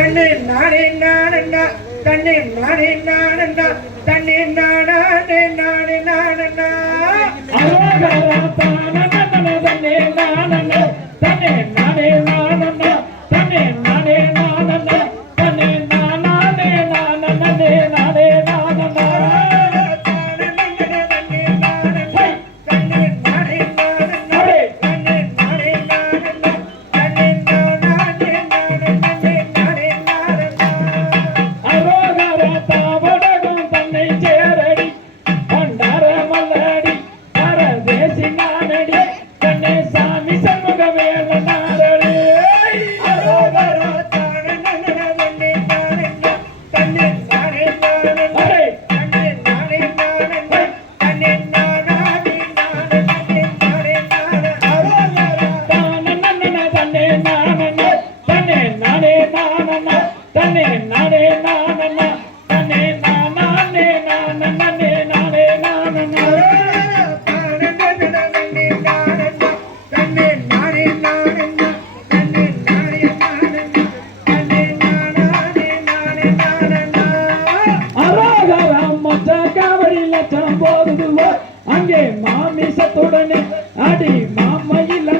தண்ணீர் நானே நானண்ணா தண்ணீர் நானே நானண்ணா தண்ணீர் நானே நானே நானண்ணா. மாமிசத்துடனே அடி மாமையில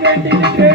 Thank you.